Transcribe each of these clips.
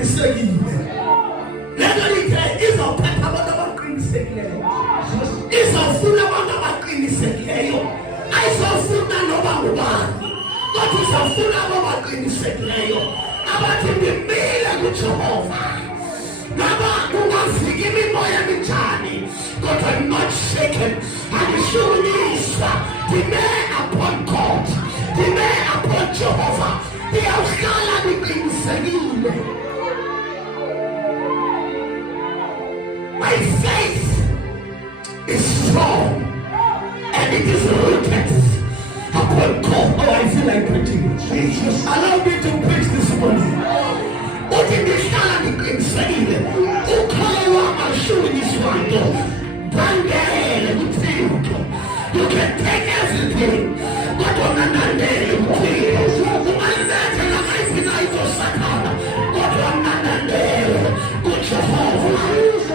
abaqinisekile. Lento lithi izophetha abantu abaqinisekileyo. Izofuna abantu abaqinisekileyo. Ayizofuna noba ngubani. Kodwa izofuna abantu abaqinisekileyo. Abathi ngimile kuJehova. Noma kungafika imimoya eminjani, but I'm not shaken. Angishukunyiswa. Dime upon God. Dime upon Jehovah. Ndiyawuhlala ndiqinisekile. My faith is strong and it is rooted upon God. Oh, I feel like preaching. Jesus, allow me to preach this morning. Uthi ndihlala ndiqinisekile. Ukholo lwami alushukunyiswayo. Bandele kuThixo. You can take everything, but unganandele kuThixo. Ungaletha namazwi ayitho sakhana, kodwa unganandele kuJehova.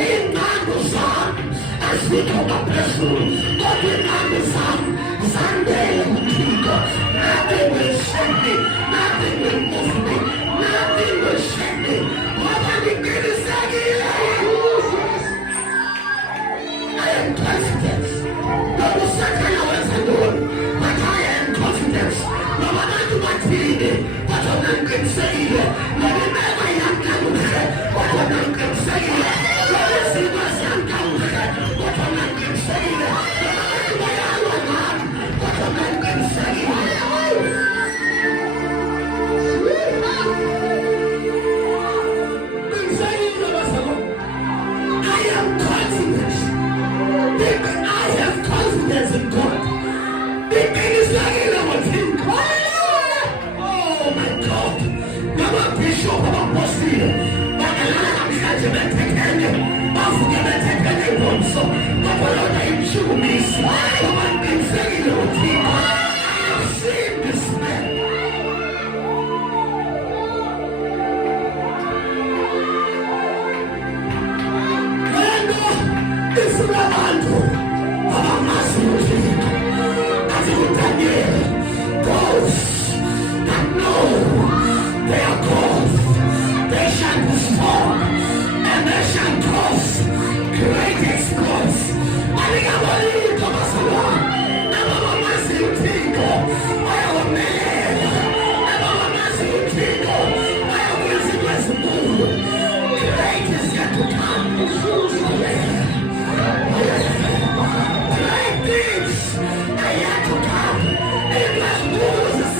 Ingqondo zami azikho ngaphezulu, kodwa ingqondo zami zandele kuThixo. Nothing will shake me, nothing will move me, nothing will shake me. Ngoba ngiqinisekile. I am confident. Nokusakhala wezandolo, but I am confident. Noma abantu bathini, kodwa ngiqinisekile. Nobimeka yankaluhle, kodwa ngiqinisekile. Nobizimo ziyankaluhle, kodwa ngiqinisekile. Noma abantu bayalwa ngami, kodwa ngiqinisekile. I am confident. I have confidence in God. Oh my God. Baba Bishop, Baba Postil, Bakalala Amshaje Betekene, Bafuke Betekene Bonso, Baba Loda Imshumis, Baba Bimsegi Loti. I have seen this man. Israel, Baba Masi, as you Daniel, those that know they are called, they shall be strong, and they shall cause great exploits. I think I want you to come as one. Baba Masi, I am a man. Baba Masi, I am a man. Great is yet to come. Great things are yet to come. It was Moses.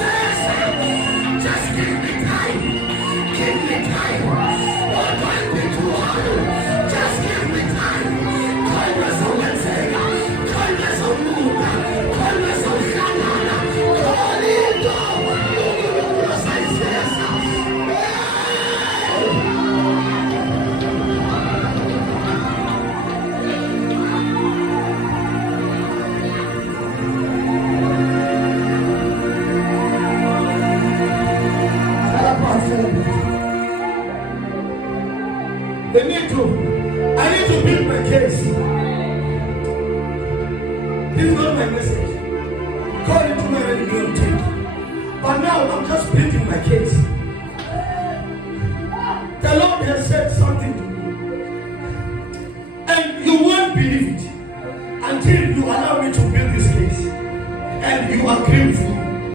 Just give me time. Give me time. Oh, don't be too hard. Just give me time. Call us on Wednesday. Call us on Moon. Call us on Shanana. Call it up. I need to build my case. This is not my message. Call it to me and you will take. But now I'm just building my case. The Lord has said